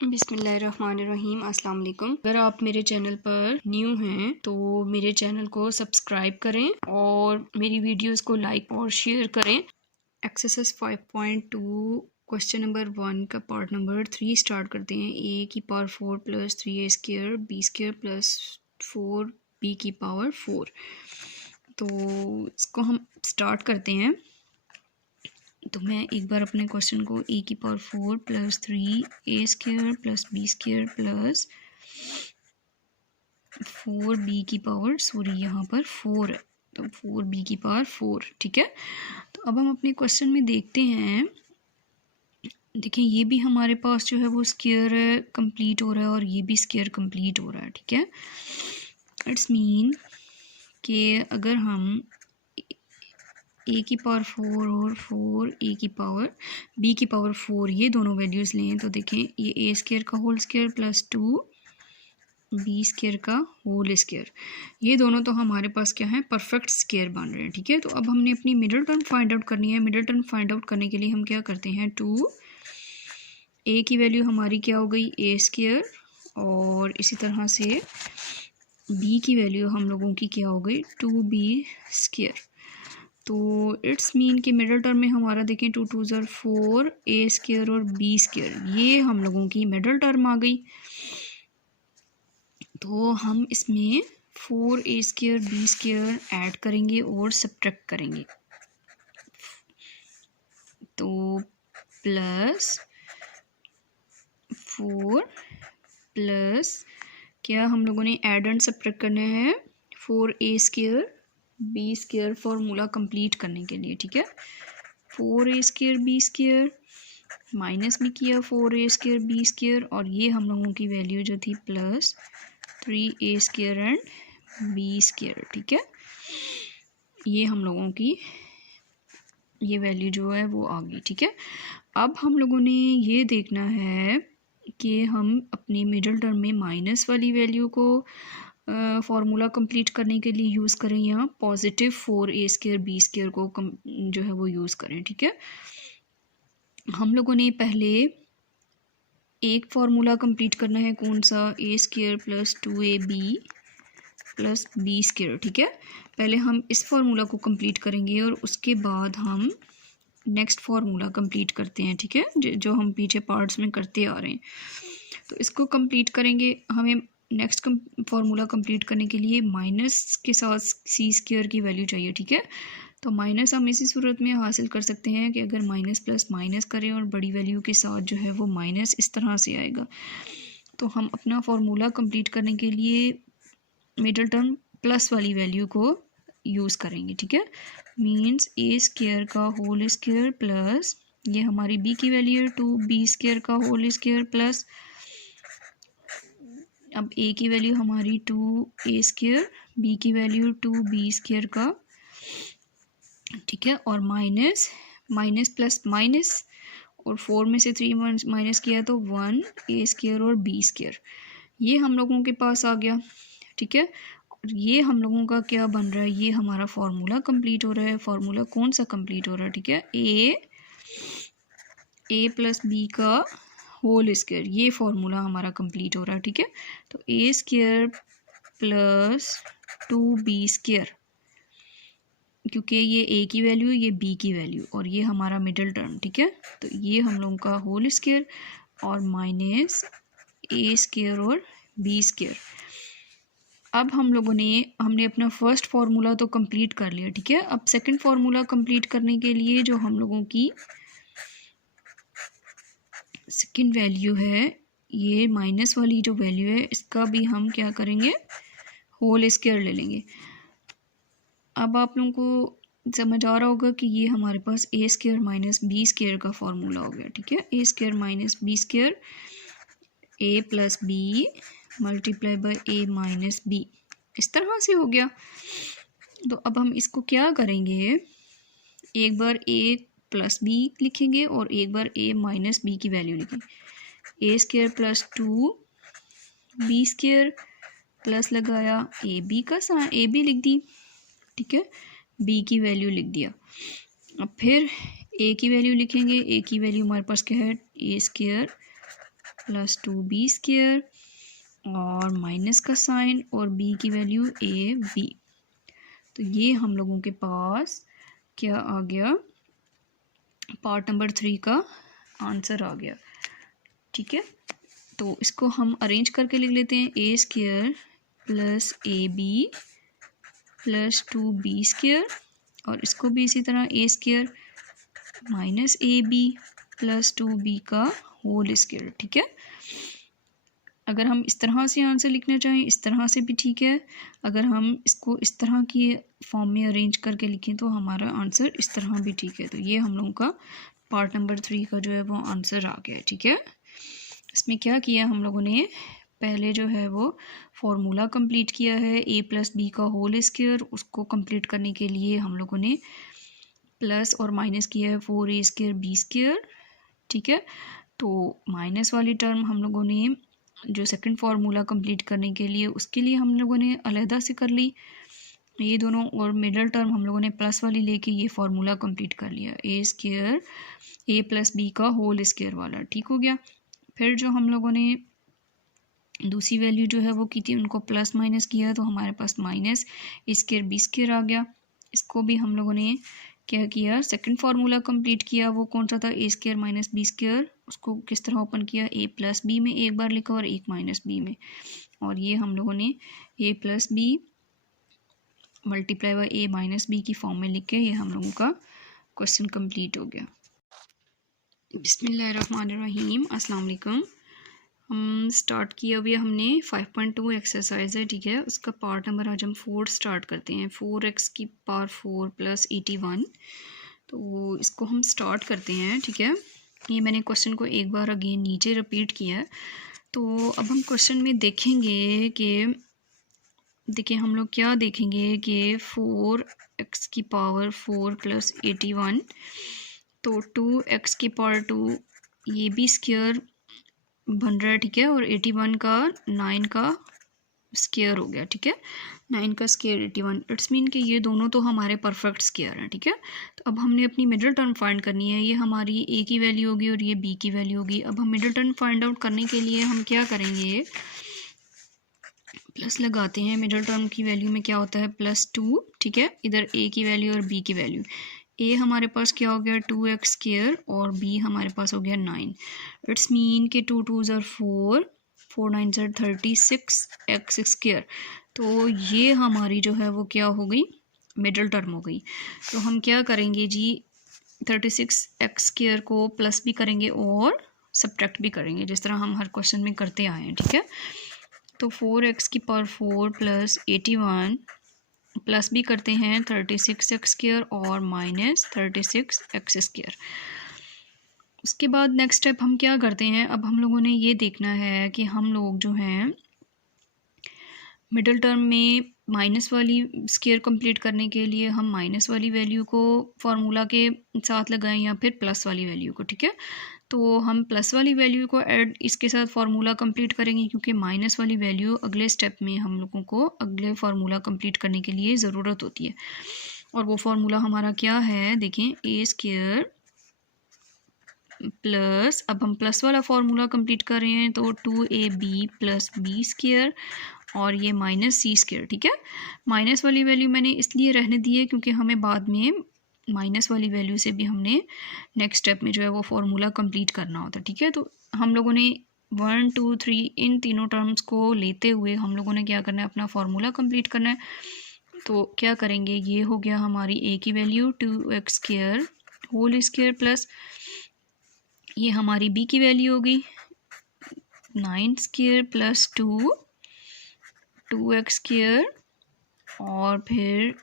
बिस्मिल्लाहिर्रहमानिर्रहीम अस्सलाम वालेकुम। अगर आप मेरे चैनल पर न्यू हैं तो मेरे चैनल को सब्सक्राइब करें और मेरी वीडियोस को लाइक और शेयर करें। एक्सरसाइज 5.2 क्वेश्चन नंबर 1 का पार्ट नंबर 3 स्टार्ट करते हैं। ए की power 4 plus 3a square b square plus 4b की पावर 4। तो इसको हम स्टार्ट करते हैं। तो मैं एक बार अपने क्वेश्चन को ए की power 4 plus 3a square plus b square plus 4b की पावर यहाँ पर 4 है तो 4b की पावर 4, ठीक है। तो अब हम अपने क्वेश्चन में देखते हैं, देखिए ये भी हमारे पास जो है वो स्क्वायर कंप्लीट हो रहा है और ये भी स्क्वायर कंप्लीट हो रहा है, ठीक है। इट्स मीन कि अगर हम ए की पावर 4 और 4a की पावर b की पावर 4 ये दोनों वैल्यूज़ लें तो देखें ये ए स्क्वायर का whole square plus 2b square का होल स्क्वायर, ये दोनों तो हमारे पास क्या है, परफेक्ट स्क्वायर बन रहे हैं, ठीक है। तो अब हमने अपनी मिडिल टर्म फाइंड आउट करनी है। मिडिल टर्म फाइंड आउट करने के लिए हम क्या करते हैं, 2a की वैल्यू हमारी क्या हो गई, ए स्क्वायर, और इसी तरह से b की वैल्यू हम लोगों की क्या हो गई, 2b स्क्वायर। तो इट्स मीन कि मिडल टर्म में हमारा देखें 2 2 ज़र 4 ए स्क्वायर और बी स्क्वायर, ये हम लोगों की मिडल टर्म आ गई। तो हम इसमें 4a square b square add करेंगे और सब्ट्रैक्ट करेंगे। तो प्लस 4 प्लस क्या हम लोगों ने ऐड एंड सब्ट्रैक्ट करना है, 4a square b square formula complete करने के लिए, ठीक है। 4a square b square minus भी किया 4a स्क्वायर बी स्क्वायर, और ये हम लोगों की वैल्यू जो थी plus 3a square and b square, ठीक है। ये हम लोगों की ये वैल्यू जो है वो आ गई, ठीक है। अब हम लोगों ने ये देखना है कि हम अपनी मिडिल टर्म में माइनस वाली वैल्यू को फार्मूला कंप्लीट करने के लिए यूज़ करें, यहाँ positive 4a square b square को जो है वो यूज़ करें, ठीक है। हम लोगों ने पहले एक फार्मूला कंप्लीट करना है, कौन सा, a square plus 2ab plus b square, ठीक है। पहले हम इस फार्मूला को कंप्लीट करेंगे और उसके बाद हम नेक्स्ट फार्मूला कंप्लीट करते हैं, ठीक है, जो हम पीछे पार्ट्स में करते आ रहे हैं। तो इसको कंप्लीट करेंगे, हमें नेक्स्ट फार्मूला कंप्लीट करने के लिए माइनस के साथ सी स्क्वायर की वैल्यू चाहिए, ठीक है। तो माइनस हम इसी सूरत में हासिल कर सकते हैं कि अगर माइनस प्लस माइनस करें और बड़ी वैल्यू के साथ जो है वो माइनस इस तरह से आएगा। तो हम अपना फार्मूला कंप्लीट करने के लिए मिडिल टर्म प्लस वाली वैल्यू को यूज़ करेंगे, ठीक है। मीन्स ए स्क्वायर का होल स्क्वायर प्लस ये हमारी बी की वैल्यू है 2b स्क्वायर का होल स्क्वायर प्लस अब ए की वैल्यू हमारी 2a स्क्वायर, बी की वैल्यू 2b स्क्वायर का, ठीक है, और माइनस माइनस प्लस माइनस और 4 में से 3 माइनस किया तो 1a स्क्वायर और b स्क्वायर, ये हम लोगों के पास आ गया, ठीक है। और ये हम लोगों का क्या बन रहा है, ये हमारा फार्मूला कंप्लीट हो रहा है। फार्मूला कौन सा कंप्लीट हो रहा है, ठीक है, ए प्लस बी का होल स्क्वायर, ये फार्मूला हमारा कंप्लीट हो रहा है, ठीक है। तो ए स्क्वायर प्लस 2b स्क्वायर, क्योंकि ये ए की वैल्यू ये बी की वैल्यू और ये हमारा मिडिल टर्म, ठीक है। तो ये हम लोगों का होल स्क्वायर और माइनस ए स्क्वायर और बी स्क्वायर। अब हमने अपना फर्स्ट फार्मूला तो कंप्लीट कर लिया, ठीक है। अब सेकंड फार्मूला कंप्लीट करने के लिए जो हम लोगों की सेकंड वैल्यू है, ये माइनस वाली जो वैल्यू है इसका भी हम क्या करेंगे, होल स्क्वायर ले लेंगे। अब आप लोगों को समझ आ रहा होगा कि ये हमारे पास a square minus b square का फार्मूला हो गया, ठीक है। A square minus b square, a plus b multiply by a minus b, इस तरह से हो गया। तो अब हम इसको क्या करेंगे, एक बार ए प्लस बी लिखेंगे और एक बार ए माइनस बी की वैल्यू लिखेंगे। A square plus 2b square plus लगाया ए बी का साइन, ए बी लिख दी, ठीक है, बी की वैल्यू लिख दिया। अब फिर ए की वैल्यू लिखेंगे, ए की वैल्यू हमारे पास क्या है, ए स्क्वायर प्लस 2b² और माइनस का साइन और b की वैल्यू ab। तो ये हम लोगों के पास क्या आ गया, पार्ट नंबर 3 का आंसर आ गया। ठीक है, तो इसको हम अरेंज करके लिख लेते हैं। a² plus ab plus 2b² और इसको भी इसी तरह a² minus ab plus 2b का होल स्क्वायर। ठीक है, अगर हम इस तरह से आंसर लिखना चाहें इस तरह से भी ठीक है, अगर हम इसको इस तरह की फॉर्म में अरेंज करके लिखें तो हमारा आंसर इस तरह भी ठीक है। तो ये हम लोगों का पार्ट नंबर 3 का जो है वो आंसर आ गया है। ठीक है, इसमें क्या किया हम लोगों ने, पहले जो है वो फॉर्मूला कंप्लीट किया है a+b का होल स्क्वायर, उसको कंप्लीट करने के लिए हम लोगों ने प्लस और माइनस किया है 4a² b²। ठीक है, तो माइनस वाली टर्म हम लोगों ने जो सेकंड फार्मूला कंप्लीट करने के लिए उसके लिए हम लोगों ने अलहदा से कर ली ये दोनों, और मिडल टर्म हम लोगों ने प्लस वाली लेके ये फार्मूला कंप्लीट कर लिया a² a+b का होल स्क्वायर वाला। ठीक हो गया, फिर जो हम लोगों ने दूसरी वैल्यू जो है वो की थी उनको प्लस माइनस किया तो हमारे पास माइनस a² b² आ गया। इसको भी हम लोगों ने क्या किया, सेकंड फार्मूला कंप्लीट किया, वो कौन सा था, a² माइनस b²। उसको किस तरह ओपन किया, a+b में एक बार लिखा और एक -b में, और ये हम लोगों ने a+b मल्टीप्लाई बाय a-b की फॉर्म में लिख के ये हम लोगों का क्वेश्चन कंप्लीट हो गया। बिस्मिल्लाहिर्रहमानिर्रहीम, अस्सलाम वालेकुम। हम स्टार्ट किया अभी हमने 5.2 एक्सरसाइज है। ठीक है, उसका पार्ट नंबर आज हम 4 स्टार्ट करते हैं, 4x⁴ प्लस 81। तो इसको हम स्टार्ट करते हैं। ठीक है, ये मैंने क्वेश्चन को एक बार अगेन नीचे रिपीट किया है। तो अब हम क्वेश्चन में देखेंगे कि देखिए हम लोग क्या देखेंगे कि 4x⁴ प्लस 81, तो 2x⁴ ये भी स्क्वायर बन रहा है। ठीक है, और 81 का 9 का स्क्वायर हो गया। ठीक है, 9 का स्क्वायर 81, इट्स मीन कि ये दोनों तो हमारे परफेक्ट स्क्वायर हैं। ठीक है, तो अब हमने अपनी मिडिल टर्म फाइंड करनी है। ये हमारी a की वैल्यू होगी और ये b की वैल्यू होगी। अब हम मिडिल टर्म फाइंड आउट करने के लिए हम क्या करेंगे, प्लस लगाते हैं। मिडिल टर्म की वैल्यू में क्या होता है, +2। ठीक है, इधर a की वैल्यू और b की वैल्यू, a हमारे पास क्या हो गया 2x² और b हमारे पास हो गया 9। इट्स मीन कि 2 2s are 4, 4 9s are 36x²। तो ये हमारी जो है वो क्या हो गई, मिडिल टर्म हो गई। तो हम क्या करेंगे जी, 36x² को प्लस भी करेंगे और सब्ट्रैक्ट भी करेंगे, जिस तरह हम हर क्वेश्चन में करते आए हैं। ठीक है, तो 4x⁴ प्लस 81 प्लस भी करते हैं 36x² और माइनस 36x²। उसके बाद नेक्स्ट स्टेप हम क्या करते हैं, अब हम लोगों ने ये देखना है कि हम लोग जो हैं मिडिल टर्म में माइनस वाली स्क्वायर कंप्लीट करने के लिए हम माइनस वाली वैल्यू को फार्मूला के साथ लगाएं या फिर प्लस वाली वैल्यू को। ठीक है, तो हम प्लस वाली वैल्यू को ऐड इसके साथ फार्मूला कंप्लीट करेंगे, क्योंकि माइनस वाली वैल्यू अगले स्टेप में हम लोगों को अगले फार्मूला कंप्लीट करने के लिए ज़रूरत होती है। और वो फार्मूला हमारा क्या है, देखें, a² प्लस, अब हम प्लस वाला फार्मूला कंप्लीट कर रहे हैं तो 2ab प्लस b² और ये -c²। ठीक है, माइनस वाली वैल्यू मैंने इसलिए रहने दी है क्योंकि हमें बाद में माइनस वाली वैल्यू से भी हमने नेक्स्ट स्टेप में जो है वो फार्मूला कंप्लीट करना होता है। ठीक है, तो हम लोगों ने 1 2 3 इन तीनों टर्म्स को लेते हुए हम लोगों ने क्या करना है, अपना फार्मूला कंप्लीट करना है। तो क्या करेंगे, ये हो गया हमारी a की value 2x² whole square plus ये हमारी b की वैल्यू होगी 9² प्लस 2x² और फिर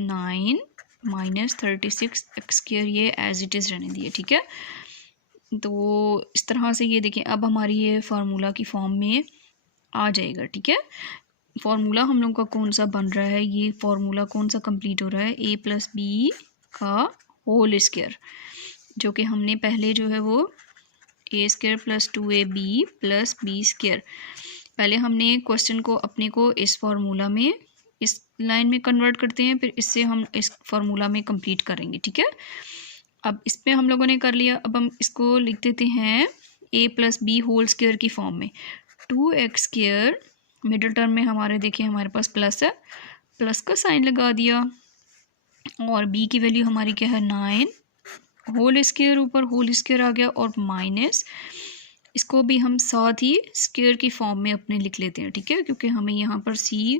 9 माइनस 36x², ये एज इट इज़ रहने दिए। ठीक है, तो इस तरह से ये देखें अब हमारी ये फार्मूला की फॉर्म में आ जाएगा। ठीक है, फार्मूला हम लोग का कौन सा बन रहा है, ये फार्मूला कौन सा कंप्लीट हो रहा है, a+b का होल स्क्वायर, जो कि हमने पहले जो है वो a² plus 2ab plus b², पहले हमने क्वेश्चन को अपने को इस फार्मूला में इस लाइन में कन्वर्ट करते हैं, फिर इससे हम इस फार्मूला में कंप्लीट करेंगे। ठीक है, अब इस पे हम लोगों ने कर लिया, अब हम इसको लिख देते हैं ए प्लस बी होल स्क्वायर की फॉर्म में। 2x², मिडिल टर्म में हमारे देखिए हमारे पास प्लस है, प्लस का साइन लगा दिया, और b की वैल्यू हमारी क्या है 9, होल स्क्वायर ऊपर होल स्क्वायर आ गया, और माइनस इसको भी हम साथ ही स्क्वायर की फॉर्म में अपने लिख लेते हैं, ठीक है, क्योंकि हमें यहाँ पर c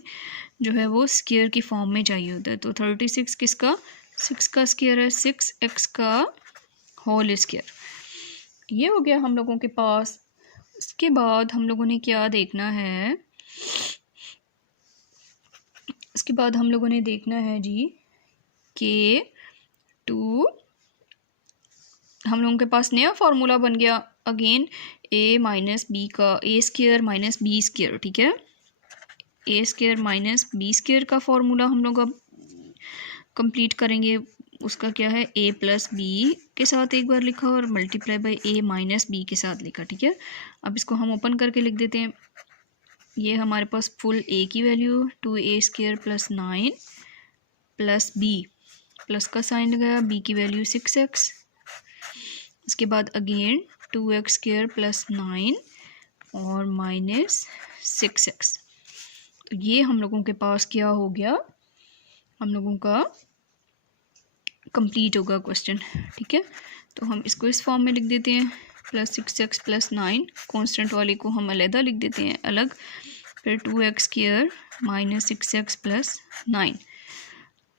जो है वो स्क्वायर की फॉर्म में चाहिए होता है। तो 36 किसका, 6 का स्क्वायर है, 6x का होल स्क्वायर। ये हो गया हम लोगों के पास। इसके बाद हम लोगों ने क्या देखना है, इसके बाद हम लोगों ने देखना है जी कि 2, हम लोगों के पास नया फार्मूला बन गया अगेन, a माइनस बी का a square minus b square, ठीक है, a square minus b square का फार्मूला हम लोग अब कंप्लीट करेंगे। उसका क्या है, a प्लस बी के साथ एक बार लिखा और multiply by a minus b के साथ लिखा, ठीक है। अब इसको हम ओपन करके लिख देते हैं। ये हमारे पास फुल a की value 2a² plus 9 plus b, plus का साइन लगाया, b की वैल्यू 6x, इसके बाद अगेन 2x² प्लस 9 और माइनस 6x। तो ये हम लोगों के पास क्या हो गया, हम लोगों का कंप्लीट होगा क्वेश्चन, ठीक है। तो हम इसको इस फॉर्म में लिख देते हैं, प्लस 6x प्लस 9, कॉन्स्टेंट वाले को हम अलग लिख देते हैं अलग, फिर 2x² minus 6x plus 9।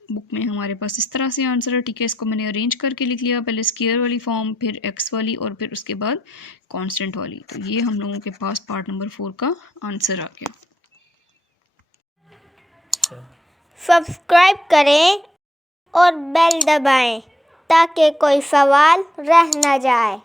Book में हमारे पास इस तरह से आंसर है, ठीक है। इसको मैंने अरेंज करके लिख लिया, पहले स्क्वायर वाली फॉर्म, फिर x वाली, और फिर उसके बाद कांस्टेंट वाली। तो ये हम लोगों के पास पार्ट नंबर 4 का आंसर आ गया। सब्सक्राइब करें और बेल दबाएं ताकि कोई सवाल रह न जाए।